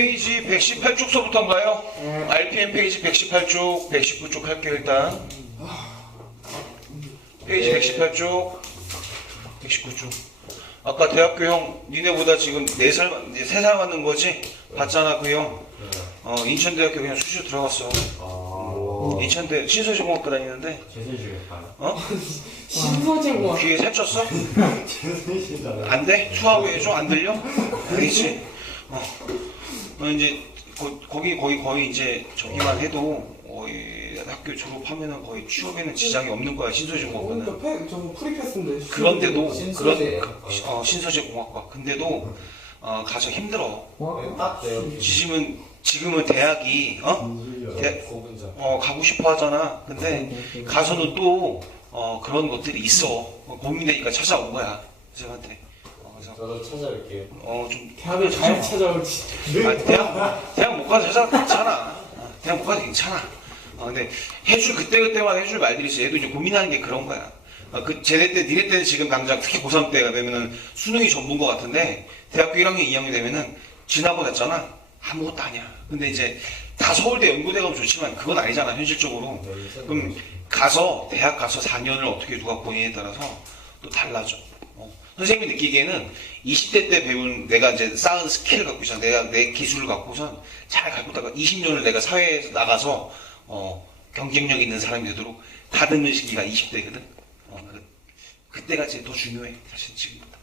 페이지 118쪽서부터인가요? RPM 페이지 118쪽, 119쪽 할게요 일단. 페이지 118쪽, 119쪽. 아까 대학교 형 니네보다 지금 4살, 이제 3살 맞는 거지? 봤잖아 그 형. 어, 인천대학교 그냥 수시로 들어갔어. 아, 인천대 신소재공학과 다니는데. 어? 신소재고 귀에 살쪘어? 안 돼? 수화고 해줘? 안 들려? 아니지? 어. 어, 이제 거, 거기 거의 거의 이제 저기만 해도 거의 학교 졸업하면은 거의 취업에는 지장이 없는 거야 신소재 공학과는. 그러니까 패, 저거 프리패스인데 그런데도 그런 신소재. 어, 신소재 공학과. 근데도 어, 가서 힘들어. 딱 내요. 지금은 지금은 대학이 어? 대-. 어 가고 싶어 하잖아. 근데 가서는 또 어, 그런 것들이 있어. 어, 고민되니까 찾아온 거야. 선생한테. 어, 그래서 저도 찾아올게요. 어 좀 대학을 잘 찾아올지 아, 대학, 대학 못 가도 찾아 괜찮아. 어, 대학 못 가도 괜찮아. 어, 근데 해줄 그때그때만 해줄 말들이 있어. 얘도 이제 고민하는 게 그런 거야. 어, 그, 쟤네 때, 니네 때는 지금 당장 특히 고3 때가 되면은 수능이 전부인 것 같은데 대학교 1학년, 2학년 되면은 지나고 났잖아. 아무것도 아니야. 근데 이제 다 서울대 연구대 가면 좋지만 그건 아니잖아, 현실적으로. 그럼 가서, 대학 가서 4년을 어떻게 누가 보느냐에 따라서 또 달라져. 어. 선생님이 느끼기에는 20대 때 배운 내가 이제 쌓은 스킬을 갖고 있잖아. 내가 내 기술을 갖고선 잘 갖고 있다가 20년을 내가 사회에서 나가서 어, 경쟁력 있는 사람이 되도록 다듬는 시기가 20대거든. 어, 그, 그때가 이제 더 중요해. 사실 지금보다.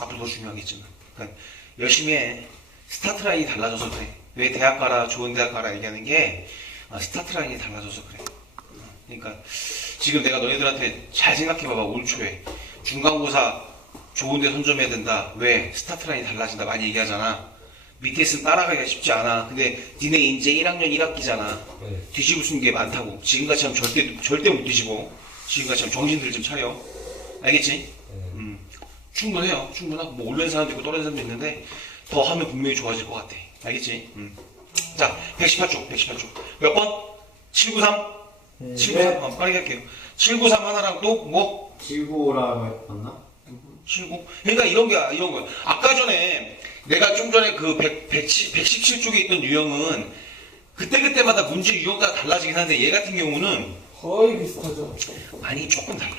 앞으로 더 중요하겠지만. 그러니까 열심히 해. 스타트 라인이 달라져서 그래. 왜 대학 가라, 좋은 대학 가라 얘기하는 게 아, 스타트 라인이 달라져서 그래. 어, 그러니까 지금 내가 너희들한테 잘 생각해봐봐. 올 초에 중간고사 좋은 데 선점해야 된다. 왜? 스타트 라인이 달라진다. 많이 얘기하잖아. 밑에 있으면 따라가기가 쉽지 않아. 근데 니네 이제 1학년 1학기잖아. 네. 뒤집을 수 있는 게 많다고. 지금같이 하면 절대 절대 못 뒤집어. 지금같이 하면 정신들 좀 차려. 알겠지? 네. 음, 충분해요. 충분하고 뭐 오르는 사람도 있고 떨어지는 사람도 있는데 더 하면 분명히 좋아질 것 같아. 알겠지? 음. 자, 118쪽, 118쪽. 몇 번? 793? 793? 어, 빠르게 할게요. 793 하나랑 또 뭐? 지구라고 맞나? 79? 그러니까 이런 게 이런 거야. 아까 전에 내가 좀 전에 그 100, 117쪽에 있던 유형은 그때 그때마다 문제 유형가 달라지긴 한데 얘 같은 경우는 거의 비슷하죠 많이 조금 달라.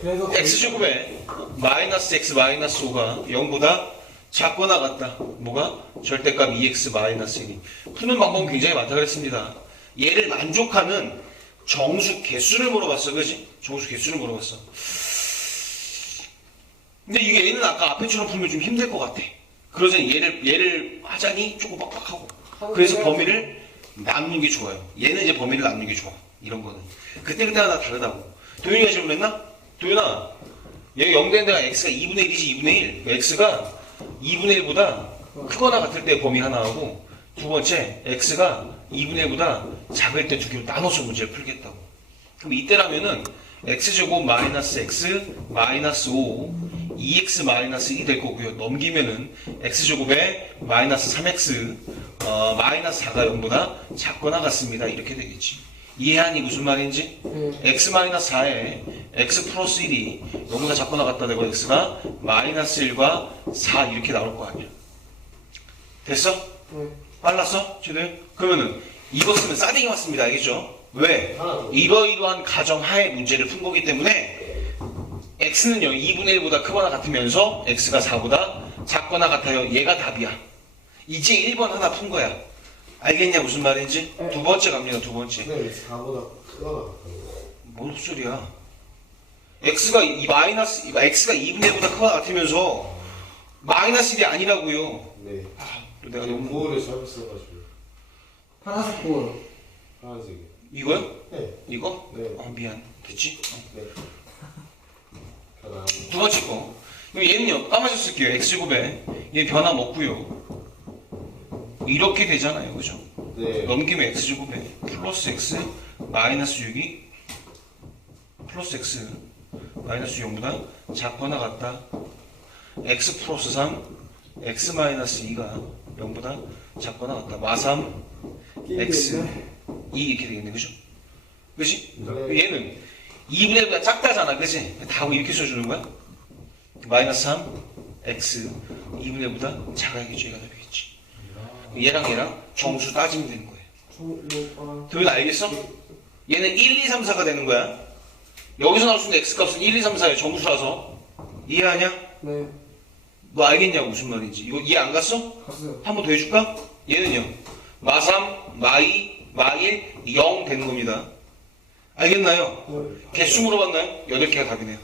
그래서 x제곱에 마이너스 x 마이너스 5가 0보다 작거나 같다. 뭐가? 절대값 2x 마이너스 1이. 푸는 방법은 굉장히 많다 그랬습니다. 얘를 만족하는 정수 개수를 물어봤어. 그지? 정수 개수를 물어봤어. 근데 이게 얘는 아까 앞에처럼 풀면 좀 힘들 것 같아. 그러자니 얘를, 얘를 하자니 조금 빡빡하고. 그래서 범위를 나누는 게 좋아요. 얘는 이제 범위를 나누는 게 좋아. 이런 거는. 그때그때마다 다르다고. 도윤이가 지금 그랬나? 도윤아, 얘 0된 데가 x가 2분의 1이지 2분의 1. x가 2분의 1보다 크거나 같을 때 범위 하나하고 두 번째 x가 2분의 1보다 작을 때 두 개로 나눠서 문제를 풀겠다고. 그럼 이때라면은 x제곱 마이너스 x 마이너스 5 2x 마이너스 1이 될 거고요. 넘기면은 x제곱에 마이너스 3x 어, 마이너스 4가 0보다 작거나 같습니다. 이렇게 되겠지. 이해하니 무슨 말인지? 네. x 마이너스 4에 x 플러스 1이 0보다 작거나 같다 되고 x가 마이너스 1과 4 이렇게 나올 거 아니야. 됐어? 네. 빨랐어? 지들? 그러면은 이거 쓰면 싸대기 맞습니다. 알겠죠? 왜? 더. 이러이러한 가정 하에 문제를 푼 거기 때문에 x는요 2분의 1보다 크거나 같으면서 x가 4보다 작거나 같아요. 얘가 답이야. 이제 1번 하나 푼 거야. 알겠냐 무슨 말인지? 두 번째 갑니다. 두 번째. 근데 4보다 크거나. 뭔 소리야? x가 이 마이너스 x가 2분의 1보다 크거나 같으면서 마이너스 1이 아니라고요. 네. 아, 또 내가 너무 공부를 잘못 써가지고. 파란색 볼 파란색이. 이거요? 네. 이거? 네. 어, 미안. 됐지? 어. 네. 변함. 두 번째 거. 그럼 얘는요, 까마귀 쓸게요. x제곱에. 얘 변함 없고요. 이렇게 되잖아요. 그죠? 네. 넘기면 x제곱에 플러스 x 마이너스 6이 플러스 x 마이너스 0보다 작거나 같다. x 플러스 3 x 마이너스 2가 0보다 작거나 같다. 마삼 x 2 이렇게 되겠네. 그죠? 그지? 네. 얘는 2분의 1보다 작다잖아. 그지? 다 하고 이렇게 써주는 거야? 마이너스 3 x 2분의 1보다 작아야겠죠. 얘가 되겠지. 얘랑 얘랑 정수 따지면 되는 거예요. 뭐, 도현 알겠어? 얘는 1, 2, 3, 4가 되는 거야. 여기서 나올 수 있는 x값은 1, 2, 3, 4의 정수라서 이해하냐? 아, 네. 너 알겠냐고 무슨 말인지. 이거 이해 안 갔어? 갔어요. 한 번 더 해줄까? 얘는요. 마3, 마2, 마1, 0 되는 겁니다. 알겠나요? 네. 개수 물어봤나요? 8개가 답이네요.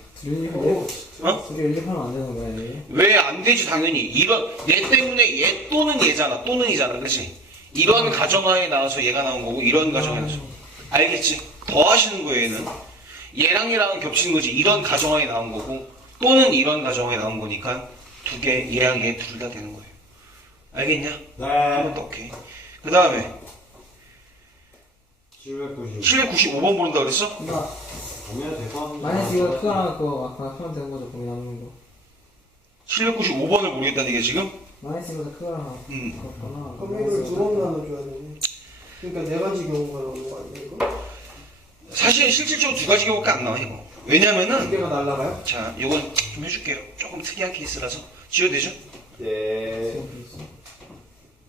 오, 어? 우리 연립하면 안 되는 거야, 얘. 왜안 되지 당연히. 이런 얘 때문에 얘 또는 얘잖아. 또는 이잖아. 그렇지? 이런 가정하에 나와서 얘가 나온 거고 이런 가정하에 나와서. 알겠지? 더 하시는 거예요 얘는. 얘랑 얘랑은 겹치는 거지. 이런 가정하에 나온 거고 또는 이런 가정하에 나온 거니까 두 개 얘랑 얘 둘 다 되는 거예요. 알겠냐? 한번더 오케이 그 다음에 790 795번 모른다 그랬어? 그니까, 보면 돼서 마이너스 이거 크거나 그거 아까 하면 되는 거죠, 고민하는 거. 795번을 모르겠다는 얘기 지금 마이너스 이거보다 크거나 음. 그렇거나. 그럼 이걸 두번 나눠줘야 되네. 그러니까 네 가지 경우가 나오는 거 아니에요, 이거? 사실 실질적으로 두 가지 경우가 안 나와 이거 두 왜냐면은 개가 날라가요? 자, 이건 좀 해줄게요. 조금 특이한 케이스라서 지워도 되죠? 네.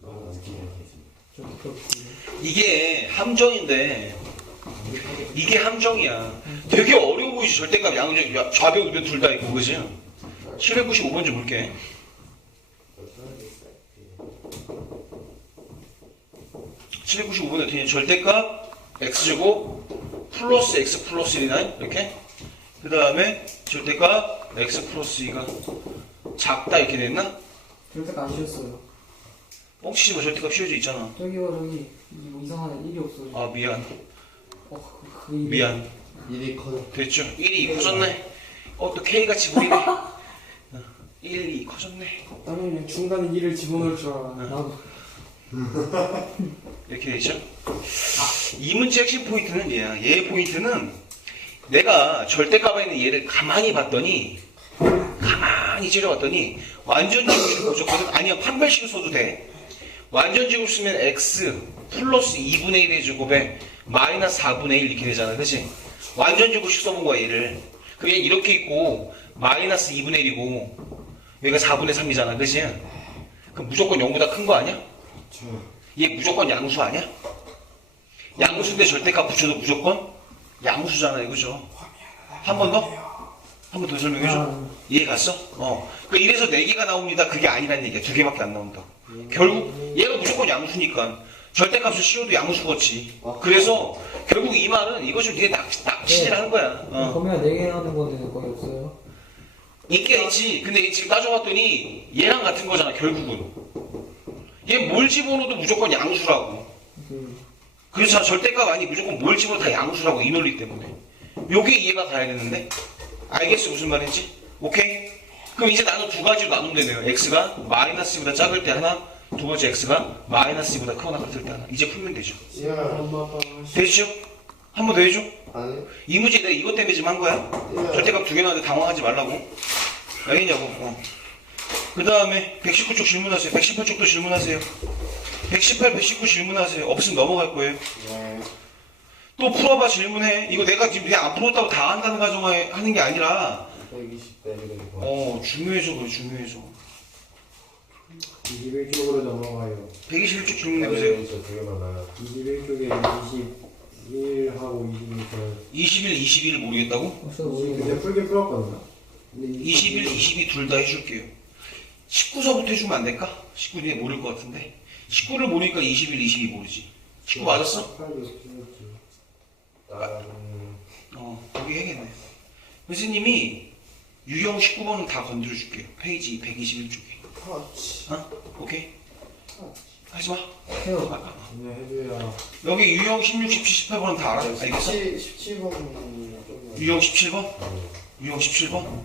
너무 웃기네 좀 그렇지. 이게 함정인데 이게 함정이야. 되게 어려워 보이지 절대값 양정 야, 좌변 우변 둘 다 있고 그지? 795번 좀 볼게. 795번에 어떻게 되냐? 절대값 x제곱 플러스 x 플러스 1이나 이렇게 그 다음에 절대값 x 플러스 2가 작다 이렇게 됐나? 절대가 안 쉬었어요. 뻥치지 마. 절대값 씌워져 있잖아. 저기가 저기, 뭐 이상한 일이 없어요. 아 미안. 어, 그, 그 일이. 미안. 일이 커 됐죠. 1이 커졌네. 어 또 K같이 보이네. 어, 1이 커졌네. 나는 그냥 중간에 일을 집어넣을 줄 알아. 나도. 이렇게 되죠? 이 문제 핵심 포인트는 얘야. 얘의 포인트는 내가 절대값에 있는 얘를 가만히 봤더니 가만히 찌려봤더니 완전 지구식을 보셨거든 아니야 판별식을 써도 돼 완전 지구 쓰면 x 플러스 2분의 1의 제곱에 마이너스 4분의 1 이렇게 되잖아 그치 완전 지구식 써본 거야 얘를 그게 이렇게 있고 마이너스 2분의 1이고 여기가 4분의 3이잖아 그치 그럼 무조건 0보다 큰 거 아니야? 얘 무조건 양수 아니야? 양수인데 절대값 붙여도 무조건 양수잖아요 그죠? 한 번 더? 한 번 더 설명해줘 아, 이해 갔어? 어. 그 이래서 네 개가 나옵니다. 그게 아니란 얘기야. 두 개밖에 안 나온다. 결국 얘가 무조건 양수니까 절대값을 씌워도 양수겠지. 그래서 결국 이 말은 좀 되게 낚, 낚시질하는 거야. 어. 범위가 4개 나오는 건데 거의 없어요. 인기가 있지. 근데 지금 따져봤더니 얘랑 같은 거잖아. 결국은. 얘 뭘 집어넣어도 무조건 양수라고. 그, 그렇잖아. 절대값 아니 무조건 뭘 집어도 다 양수라고 이 논리 때문에. 요게 이해가 가야 되는데. 알겠어 무슨 말인지? 오케이? 그럼 이제 나는 두 가지로 나누면 되네요. x가 마이너스보다 작을 때 하나, 두 번째 x가 마이너스보다 크거나 같을 때 하나. 이제 풀면 되죠. 되시죠? 한 번 더 해줘. 아니 이 문제 내가 이것 때문에 지금 한 거야. 절대값 두 개 나왔는데 당황하지 말라고. 알겠냐고. 어. 그 다음에 119쪽 질문하세요. 118쪽도 질문하세요. 118, 119 질문하세요. 없으면 넘어갈 거예요. 네또 풀어봐 질문해. 이거 내가 지금 그냥 안 풀었다고 다 한다는 가정하에 하는 게 아니라 120 빼주고 어 중요해서 그래 중요해서. 21쪽으로 넘어가요. 121쪽 질문해 보세요. 저 되게 많아요. 21쪽에 21하고 22는 21, 21을 모르겠다고? 없어, 우리. 근데 풀긴 풀었거든요. 근데 21, 22 둘 다 해줄게요. 19서부터 해주면 안 될까? 19 니네 모를 것 같은데. 19를 모르니까 21, 22 모르지. 19 맞았어? 18도 틀렸지 다른 어 거기 해야겠네. 교수님이 유형 19번은 다 건드려 줄게요 페이지 121쪽에 터치. 어? 오케이? 하지 마 해요. 그냥 해줘야 여기 유형 16, 17, 18번은 다 알아? 알겠어? 17번 좀. 유형 17번? 유형 17번?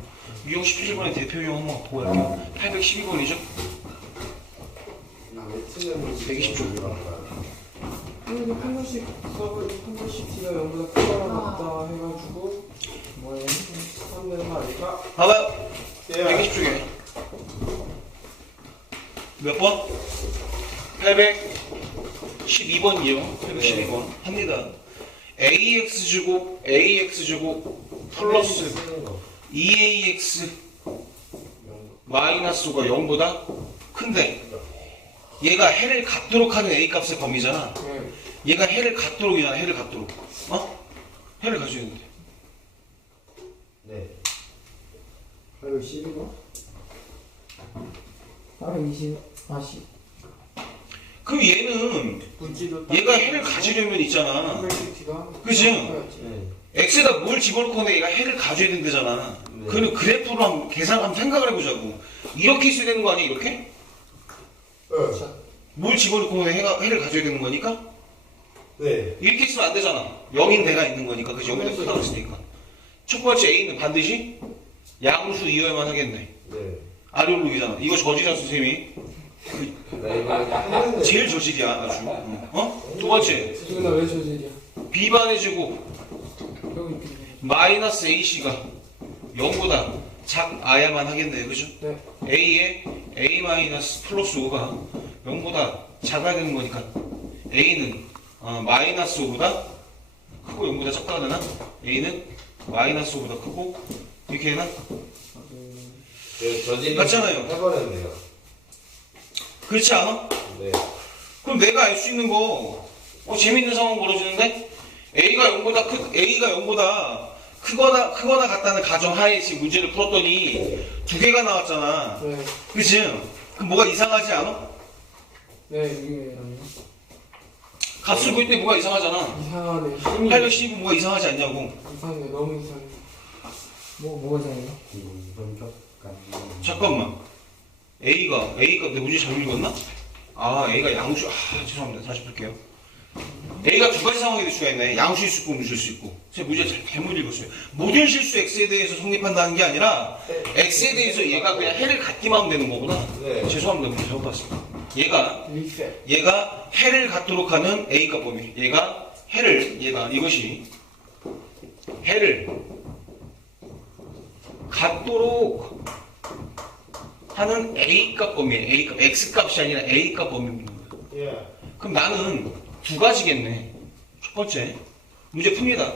유형 17번의 대표용 한번 보고 갈게요. 812번이죠? 웨트는 120쪽. 이거 한 번씩 써가지고 한 번씩 T가 0보다 크거나 같다 해가지고 뭐야 하면 되는 거 아닐까? 봐봐요. 예. 120쪽에. 몇 번? 812번이요. 812번. 합니다. AX제곱, AX제곱, 플러스 2AX 마이너스가 0보다 큰데. 얘가 해를 갖도록 하는 A 값의 범위잖아. 네. 얘가 해를 갖도록이잖아. 해를 갖도록. 어? 해를 가지고 있는데. 네. 812번? 420, 아, 씨. 그럼 얘는 얘가 해를 가지려면 있잖아. 그치? 네. x에다 뭘 집어넣고 하는데 얘가 해를 가져야 된다잖아. 네. 그러면 그래프로 한번 계산 한번 생각을 해보자고. 이렇게 있어야 되는 거 아니야? 이렇게? 어. 뭘 집어넣고 해가, 해를 가져야 되는 거니까? 네. 이렇게 있으면 안 되잖아. 0인 대가 있는 거니까. 그치? 0보다 크다고 했으니까. 첫 번째 A는 반드시 양수 이어야만 하겠네. 네. 아래올록이잖아. 이거 저지라 선생님이. 이거. 제일 저질이야, 아주. 어? 두 번째. 지금 나왜 저질이야? B반의 제곱 여기. 마이너스 AC가 0보다 작아야만 하겠네. 그죠? 네. A의 A 마이너스 플러스 5가 0보다 작아야 되는 거니까 A는 어, 마이너스 5보다 크고 0보다 작다가 되나? A는 마이너스 5보다 크고 이렇게 되나? 네, 저지는 맞잖아요. 해버렸네요. 그렇지 않아? 네. 그럼 내가 알 수 있는 거 어, 재밌는 상황 벌어지는데 A가 0보다 크 A가 0보다 크거나 크거나 같다는 가정 하에 지금 문제를 풀었더니 두 개가 나왔잖아. 네. 그치? 그럼 뭐가 이상하지 않아? 네, 이게 아니야. 값을 볼때 뭐가 이상하잖아. 이상하네. 힘이 812 뭐가 이상하지 않냐고. 이상해. 너무 이상해. 뭐, 뭐가 이상해요? 잠깐만. A가 A가 내 문제 잘못 읽었나? 아 A가 양수 아 죄송합니다. 다시 볼게요. A가 두 가지 상황이 될 수가 있네. 양수 일 수 있고 음수 일 수 있고. 제가 문제 잘 잘못 읽었어요. 모든 실수 X에 대해서 성립한다는 게 아니라 X에 대해서 얘가 그냥 해를 갖기만 하면 되는 거구나. 네. 죄송합니다. 문제 잘못 봤습니다. 얘가 리셋. 얘가 해를 갖도록 하는 A값 범위. 얘가 해를 얘가 이것이 해를 갖도록 하는 A값 범위에 A값 X값이 아니라 A값 범위입니다. 예. 그럼 나는 두 가지겠네. 첫 번째 문제 풉니다.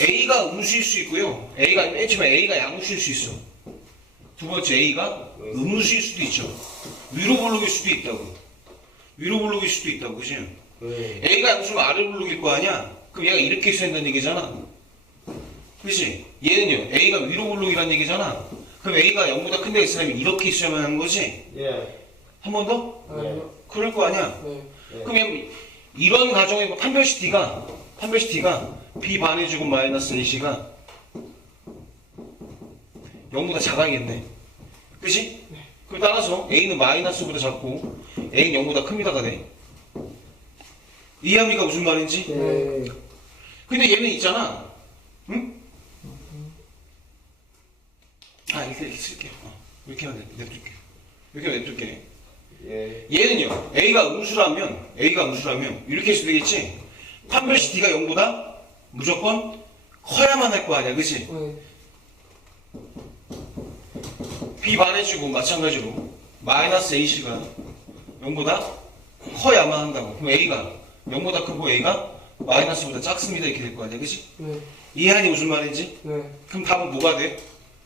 A가 음수일 수 있고요. A가 맨 처음에 A가 양수일 수 있어. 두 번째 A가 음수일 수도 있죠. 위로 볼록일 수도 있다고. 위로 볼록일 수도 있다고, 그지? 네. A가 양수면 아래 볼록일 거 아니야? 그럼 얘가 이렇게 있어야 된다는 얘기잖아. 그지? 얘는요, A가 위로 볼록이라는 얘기잖아. 그럼 A가 0보다 큰 데 있으면 이렇게 있어야만 하는 거지? 예. 한 번 더? 아니요. 그럴 거 아니야? 네. 네. 그럼 이런 가정의 뭐 판별식 D가 판별식 D가 B 반의 제곱 마이너스 AC가 0보다 작아야겠네. 그지? 그럼 따라서 A는 마이너스보다 작고 A는 0보다 큽니다가 돼. 이해합니까 무슨 말인지? 네. 근데 얘는 있잖아. 응? 아 이렇게 이렇게 쓸게요. 어, 이렇게 하면 돼. 냅둘게요. 이렇게 하면 냅둘게. 예. 얘는요, A가 음수라면, A가 음수라면, 이렇게 해서 되겠지? 판별식 D가 0보다 무조건 커야만 할 거 아니야, 그치? 네. B 반해주고, 마찬가지로, 마이너스 AC가 0보다 커야만 한다고. 그럼 A가 0보다 크고 A가 마이너스보다 작습니다, 이렇게 될 거 아니야, 그치? 네. 이해하니 무슨 말인지? 네. 그럼 답은 뭐가 돼?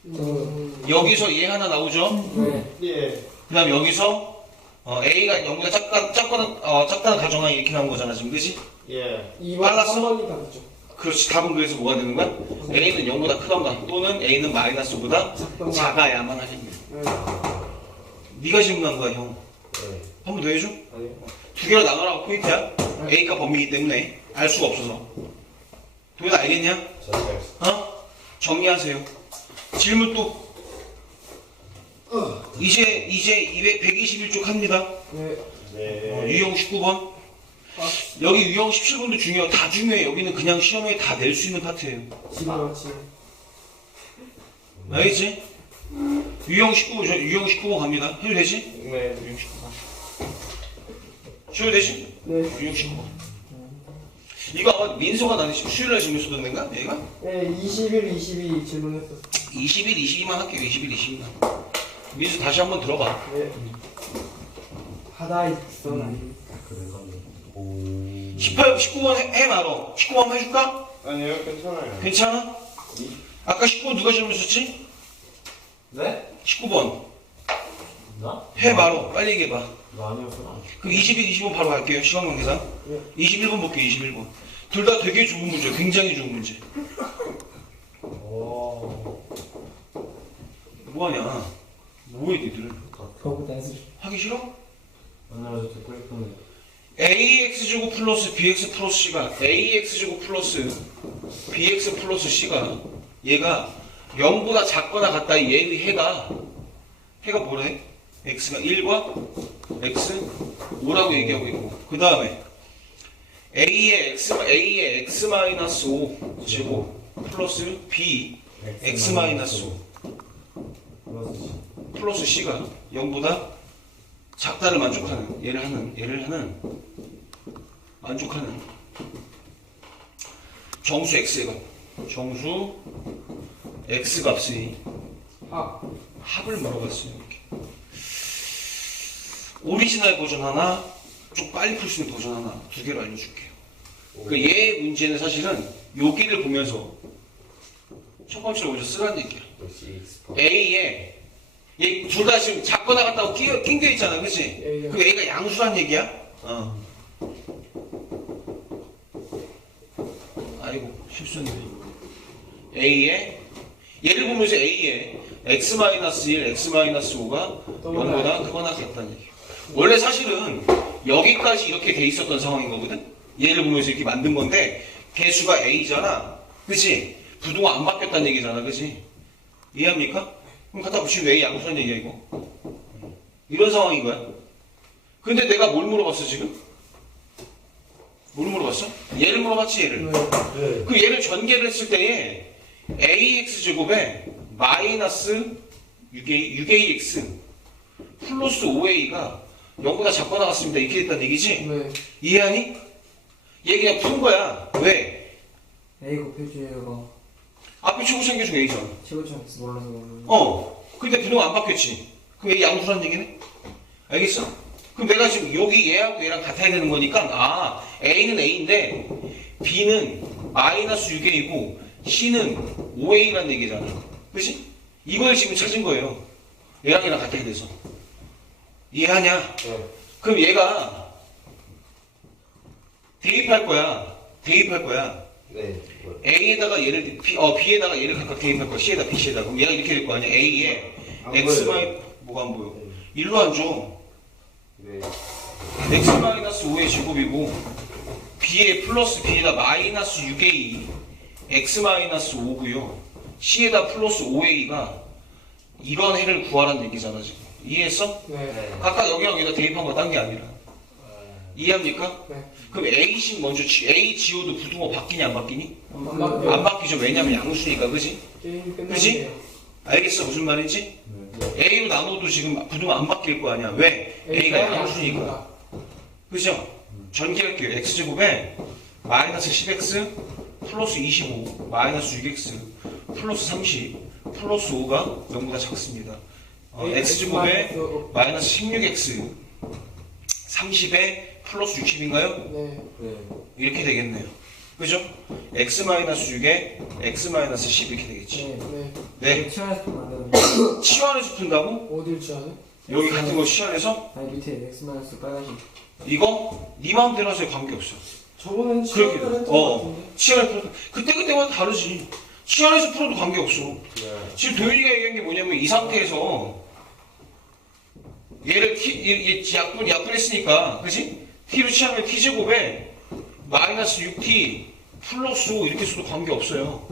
음. 여기서 얘 하나 나오죠? 네. 예. 그 다음 여기서 어, A가 0보다 작다, 작거나, 어, 작다는 가정하에 이렇게 나온 거잖아, 지금, 그치? 예. 2번, 빨랐어? 3번이 다르죠. 그렇지 답은 그래서 뭐가 되는 거야? A는 0보다 크던가 또는 A는 마이너스보다 작던가. 작아야만 하겠네 네. 네가 질문한 거야 형 예. 한번 더 해줘 아니요. 두 개로 나눠라고 포인트야 A가 범위이기 때문에 알 수가 없어서 동현 알겠냐? 어? 정리하세요 질문 또 이제 이제 200, 121쪽 합니다 네. 네. 어, 유형 19번 아, 여기 유형 17번도 중요해 다 중요해 여기는 그냥 시험에 다 낼 수 있는 파트예요 지금 지금. 알겠지? 유형 19, 저 유형 19번 갑니다. 해도 되지? 네. 유형 19번. 쉬어도 되지? 네. 유형 19번. 이거 아마 나는 지금 수요일날 질문 쏟았는가? 얘가? 네, 21, 22 질문했었어. 20일, 22만 할게요. 20일, 22만. 민수 다시 한번 들어봐. 네. 하다 있어, 나 18, 19번 해, 해 말어. 19번 한번 해줄까? 아니요, 괜찮아요. 괜찮아? 아까 19번 누가 질문 썼지? 네? 19번. 나? 해 말어. 빨리 얘기해봐. 나 아니었어. 그럼 21, 25 바로 갈게요. 시간 관계상. 21번 볼게요. 21번. 둘 다 되게 좋은 문제, 굉장히 좋은 문제. 오. 뭐하냐? 뭐해 니들은? 거기다 해서 하기 싫어? 만나서 듣고 싶은데. ax제곱 플러스 bx 플러스 c가 ax제곱 플러스 bx 플러스 c가 얘가 0보다 작거나 같다 얘의 해가 해가 뭐래? x가 1과 x 5라고 얘기하고 있고 그 다음에 a의 x a의 x 마이너스 5 제곱 플러스 b x 마이너스 5 플러스 c가 0보다 작다를 만족하는 얘를 하는 얘를 하는 만족하는 정수 x의 값. 정수 x 값의 아 합을 물어봤어요 이렇게. 오리지널 버전 하나 좀 빨리 풀 수 있는 버전 하나 두 개로 알려줄게요 그얘 문제는 사실은 여기를 보면서 첫 번째로 먼저 쓰라는 얘기야. A에 얘둘 다 지금 작거나 같다고 끼어, 낑겨 있잖아, 그치? A가. 그 A가 양수란 얘기야? 어. 아이고, 실수했네. A에, 얘를 보면서 A에 x-1, x-5가 0보다 크거나 같다는 얘기야. 원래 사실은 여기까지 이렇게 돼 있었던 상황인 거거든? 얘를 보면서 이렇게 만든 건데, 개수가 A잖아. 그치? 부동가 안 바뀌었다는 얘기잖아, 그치? 이해합니까? 그럼 갖다 붙이면 왜 양수란 얘기야 이거? 이런 상황인 거야. 근데 내가 뭘 물어봤어 지금? 뭘 물어봤어? 얘를 물어봤지 얘를. 네. 그 얘를 전개를 했을 때에 ax 제곱에 마이너스 6a, 6ax 플러스 5a가 0보다 작거나 같습니다. 이렇게 됐다는 얘기지? 네. 이해하니? 얘 그냥 푼 거야. 왜? A 곱해주가 앞에 최고 생겨준 a잖아. 최고점 몰라서 그러는 어. 근데 비동 안 바뀌었지. 그럼 얘 양수란 얘기네? 알겠어? 그럼 내가 지금 여기 얘하고 얘랑 같아야 되는 거니까, 아, A는 A인데, B는 마이너스 6A고, C는 5A라는 얘기잖아. 그치? 이걸 지금 찾은 거예요. 얘랑 얘랑 같아야 돼서. 이해하냐? 네. 그럼 얘가 대입할 거야. 대입할 거야. 네. 뭐, A에다가 얘를 B, 어 B에다가 얘를 각각 대입할 거야. C에다 B, C에다. 그럼 얘가 이렇게 될 거 아니야. A에 안 X. 마이 뭐가 안 보여? 네. 일로 안 줘. 네. X 마이너스 5의 제곱이고 B에 플러스 B에다 마이너스 6A X 마이너스 5고요. C에다 플러스 5A가 이런 해를 구하라는 얘기잖아 지금. 이해했어? 네. 네. 각각 여기랑 여기다 대입한 거 딴 게 아니라. 이해합니까? 네. 그럼 A식 먼저 지- A 지워도 부등호 바뀌냐 안 바뀌니? 안 바뀌어요. 안 바뀌죠. 왜냐면 양수니까, 그지? 게임? 끝났네요. 알겠어 무슨 말인지? 네. A로 나눠도 지금 부등 안 바뀔 거 아니야 왜? A가 양수니까 그죠? 전개할게요 x제곱에 마이너스 10x 플러스 25 마이너스 6x 플러스 30 플러스 5가 0보다 작습니다 x제곱에 X 마이너스 마이너스 16x 30에 플러스 60인가요? 네. 네. 이렇게 되겠네요 그죠? x 마이너스 6에 x 마이너스 10 이렇게 되겠지 네 네. 네 치환해서 만드는 치환해서 푼다고? 어딜 취하네? 여기 같은 거 치환해서? 아니 밑에 X 마이너스 빨간색 이거 네 마음대로 하세요 관계없어 저번엔 그렇게 취업을 돼. 했던 것 어. 같은데. 치안을 풀어도 그때 그때마다 다르지. 치안에서 풀어도 관계 없어. 네. 지금 도윤이가 얘기한 게 뭐냐면 이 상태에서 얘를 t 얘, 얘 약분 약분 했으니까 그지? t로 치하면 t 제곱에 마이너스 6t 플러스 5 이렇게 써도 관계 없어요.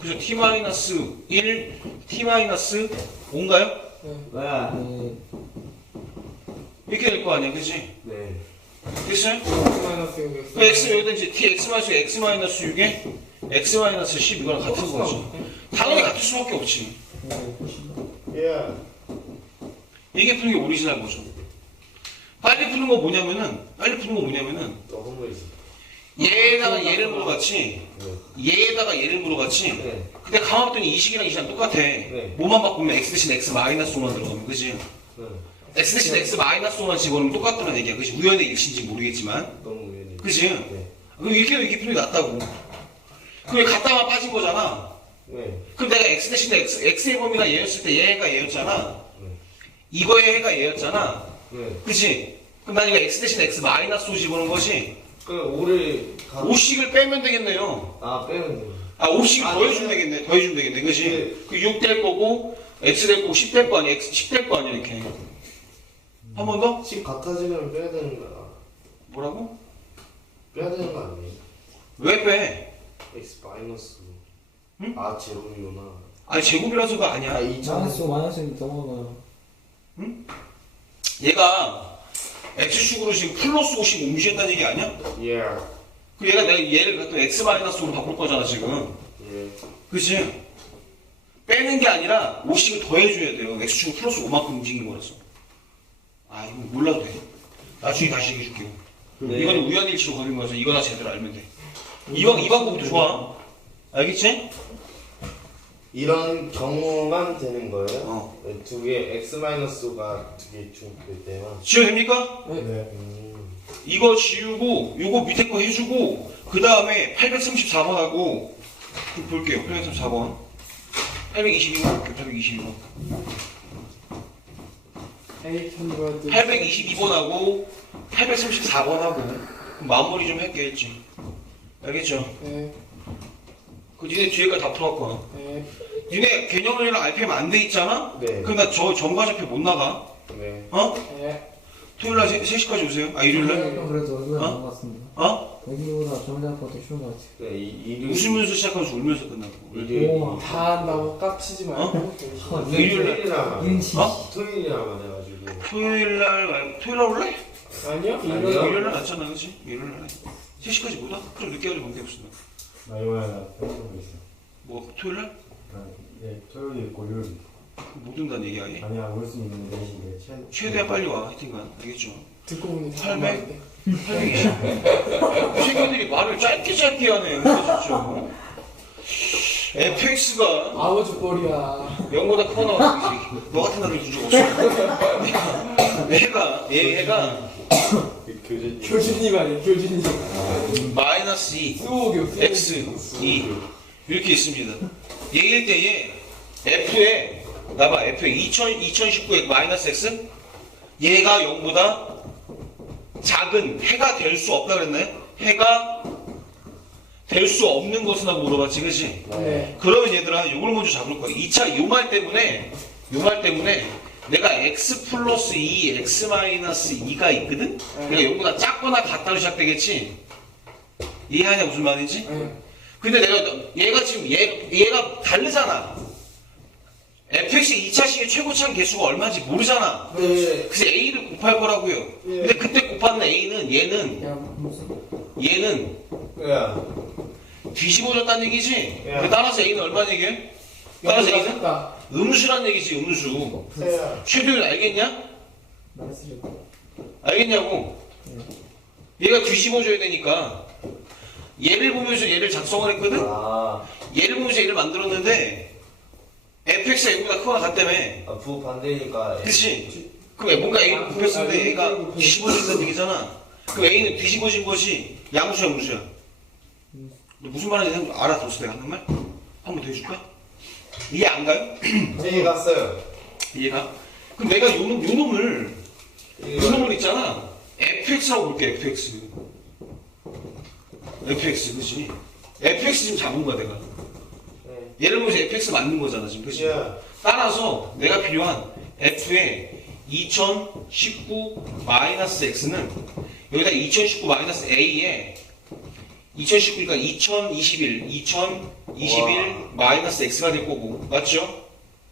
그래서 t 마이너스 1, t 마이너스 5인가요? 네. 이렇게 될 거 아니야, 그지? 네. 됐어요? X 마이너스 6 X. 그 x 여기다 이제 t x 마이너스 x 마이너스 6에 x 마이너스 10 이거랑 같은 거지. 당연히 같을 수밖에 없지. 네, 예. 이게 푸는 게 오리지널 거죠. 빨리 푸는 거 뭐냐면은 빨리 푸는 거 뭐냐면은. 얘에다가 얘를 물어봤지 네. 얘에다가 얘를 물어봤지 네. 근데 가만봤더니 이 식이랑 이 식이랑 똑같아 네. 뭐만 바꾸면 x 대신 x 마이너스 5만 들어가면 그지 네. x 대신 x 마이너스 5만 집어넣으면 똑같다는 얘기야 그지 우연의 일치인지 모르겠지만. 그지 네. 그럼 이렇게 이렇게 푸는 게 낫다고 그럼 갔다가 빠진 거잖아 네. 그럼 내가 x 대신 x x의 범위가 얘였을 때 얘가 얘였잖아 네. 이거의 해가 얘였잖아 네. 그치? 그럼 난 이거 x 대신 x 마이너스 5 집어넣은 것이 그 5를 가... 5씩을 빼면 되겠네요. 아 빼면 돼. 아 5씩 아, 더해주면 네. 되겠네. 더해주면 되겠네. 그지? 네. 그6 될 거고 x 될 거고 10 될 거 아니야. x 10 될 거 아니야 이렇게. 한번 더? 10 같아지면 빼야 되는 거야. 뭐라고? 빼야 되는 거 아니에요? 왜 빼? x 마이너스. 응? 아 제곱이구나. 아니 제곱이라서가 아 아니야. 2차. 마이너스 마이너스 넘어가 요. 얘가 x축으로 지금 플러스 50 움직였다는 얘기 아니야? 예. 그 얘가 내가 얘를 갖다 x 마이너스로 바꿀 거잖아 지금. 예. 그치? 빼는 게 아니라 50을 더해줘야 돼요. x축은 플러스 5만큼 움직인 거라서. 아 이거 몰라도 돼. 나중에 다시 얘기해줄게요. 네. 이거는 우연일치로 걸린 거라서 이거나 제대로 알면 돼. 이, 방, 이 방법도 좋아. 알겠지? 이런 경우만 되는 거예요? 어. 두 개 x 마이너스 가 두개 중될 때만. 지워 됩니까? 네. 음. 이거 지우고 요거 밑에 거 해주고 그 다음에 834번 하고 볼게요 834번 822번 볼게요 822번 A 캔버드 822번 하고 834번 하고 마무리 좀 할게 했지 알겠죠? 네. 그 니네 뒤에까지 다 풀어갖고 와. 네. 니네 개념이랑 RPM 안 돼 있잖아? 네. 나저 전과자표 못 나가 네. 어? 네. 토요일 날 3시까지 오세요? 아 일요일 날? 좀 그래도 이거 어? 같습니다. 어? 여기보다 정리하고 더 쉬운 것 같아요. 네. 이 일요일. 웃으면서 시작하면서 울면서 끝나고 일요일. 우와. 다 한다고 깝치지 말고 어? 일요일날 토요일이랑 인치. 어? 토요일이랑 해가지고. 토요일날 말- 토요일 날 올래? 아니요? 일요일 일요일 날 낫잖아 그치? 일요일 날 3시까지 못 와? 그럼 늦게 가도 관계 없어 나이 번에 나 배우고 있어. 뭐? 아, 예, 토요일 있고 일요일 있고. 못 온다는 얘기 아니? 아니야, 올 수 있는 대신에 최. 최대한 빨리 와 하여튼간 알겠죠? 듣고 보니 다 800? 맞는데. 820 최근들이 말을 짧게 짧게 하네 진짜 FX가 아버지 뻘이야. 0보다 커 새끼. 너 같은 아들 준적 없어 얘가 얘, 얘가 그 교재. 교주님 아니에요 교주님. 마이너스 2 수호교. 수호교. X 2 이렇게 있습니다. 얘일 때에 F에 나봐 F에 2000, 2019에 마이너스 X 얘가 0보다 작은 해가 될 수 없다 그랬나요? 해가 될 수 없는 것은 하고 물어봤지 그지? 네. 그러면 얘들아 이걸 먼저 잡을 거야 2차 요말 때문에 요말 때문에 내가 x 플러스 2 x 마이너스 2가 있거든? 그러니까 0보다 작거나 같다로 시작되겠지? 이해하냐 무슨 말인지? 네. 근데 내가 얘가 지금 얘, 얘가 다르잖아. fx 2차식의 최고차의 개수가 얼마인지 모르잖아. 네. 그래서 a를 곱할 거라고요. 근데 그때 곱하는 a는 얘는. 얘는 야. 뒤집어졌다는 얘기지. 야. 그 따라서 a는 얼마는 얘기해? 따라서 작다. 음수란 얘기지 음수. 야. 최도율 알겠냐? 알겠냐고. 얘가 뒤집어져야 되니까 얘를 보면서 얘를 작성을 했거든. 아. 얘를 보면서 얘를 만들었는데 fx가 얘보다 크거나 같다며. 아, 부 반대니까. 그치? 그럼 뭔가 A를 곱했는데 A가 뒤집어진다는 얘기잖아. 그럼 A는 뒤집어진 것이 양수야, 무수야? 너 무슨 말인지 알아들었어, 내가 하는 말? 한 번 더 해줄까? 이해 안 가요? 이해 갔어요. 이해가? 그럼 내가 요, 놈- 요 놈을, 요 놈을 있잖아. fx라고 볼게, fx. fx, 그치? fx 지금 잡은 거야, 내가. 네. 얘를 보면서 fx 맞는 거잖아, 지금, 그치? 야. 따라서 내가 필요한 f의 2019 마이너스 x는 여기다 2019 마이너스 a에 2019니까 2021, 2021 마이너스 x가 될 거고 맞죠?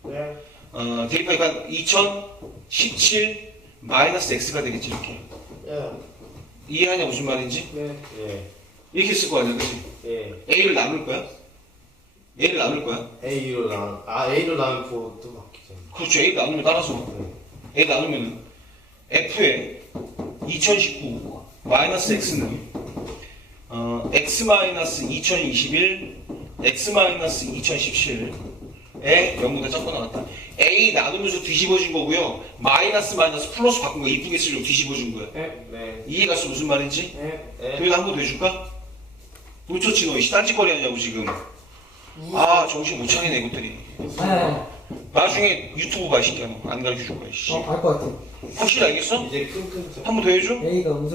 네. 어, 대입하니까 2017 마이너스 x가 되겠지 이렇게 야. 이해하냐 무슨 말인지? 네. 예. 이렇게 쓸 거 아니야 그치? 예. a를 나눌 거야? a를 나눌 거야? A로 나. 아 A로 나면 또 바뀌잖아. 그렇죠 a 나누면 따라서 네. A 나누면 F의 2019 마이너스 X는 어, X 마이너스 2021 X 마이너스 2017에 0보다 작고 나왔다. A 나누면서 뒤집어진 거고요. 마이너스 마이너스 플러스 바꾼 거 이쁘게 쓰려고 뒤집어준 거야. 네. 네. 이해가 서 무슨 말인지? 네. 네. 그래도 한번 더 해줄까? 놓쳤지 너. 이 딴짓거리 하냐고 지금. 아 정신 못 차리네 이것들이. 네. 나중에 유튜브 봐, 이 새끼야. 너. 안 가르쳐줄 거야, 씨. 어, 알 것 같아. 확실히 알겠어? 이제 킁킁 한번 더 해줘? A가 음수랑